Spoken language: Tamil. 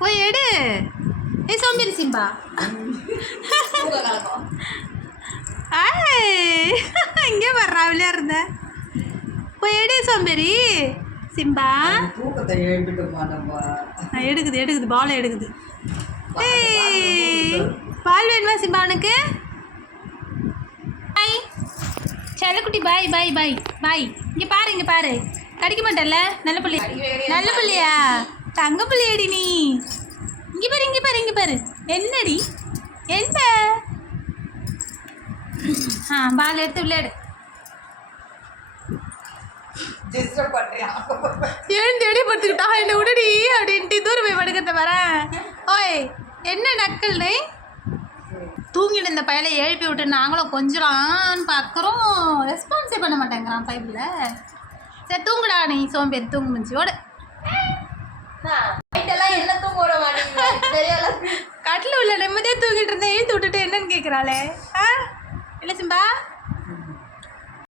போய் எடு. ஏ சோம்பேறி சிம்பா. ஆய். இங்கே வர்றா விளையாடுறத போய் எடு சோம்பேறி சிம்பா. தூக்கத்தை ஆ, எடுக்குது எடுக்குது பால் எடுக்குது. ஏய் பால் வேணுமா சிம்பா உனக்கு? பாய் செல்லக்குட்டி பாய் பாய் பாய் பாய் இங்கே பாரு இங்கே பாரு. கடிக்க மாட்டல்ல நல்ல பிள்ளையா நல்ல பிள்ளையா? தங்க புள்ளியடி நீ. இங்கே பாரு இங்கே பாரு இங்கே பாரு. என்னடி? என்ன? ஆ பால் எடுத்து விளையாடு டிஸ்டர்ப் ஏன் தேடி படுத்துக்கிட்டா? என்ன விடுடி அப்படின்ட்டு தூரம் போய் படுக்கிறத வரேன் ஓய் என்ன நக்கல் நீ தூங்கிட்டு இந்த பையலை எழுப்பி விட்டு நாங்களும் கொஞ்சலான்னு பார்க்குறோம். ரெஸ்பான்ஸே பண்ண மாட்டேங்கிறான் பைப்பில் சரி தூங்குடா நீ சோம்பேறி தூங்கு மிஞ்சி ஓடு. என்ன தூங்க விட மாட்டேங்குது? கட்டில் உள்ள நிம்மதியாக தூங்கிட்டு இருந்தேன். எழுத்து விட்டுட்டு என்னன்னு கேட்குறாளே ஆ? இல்லை சிம்பா?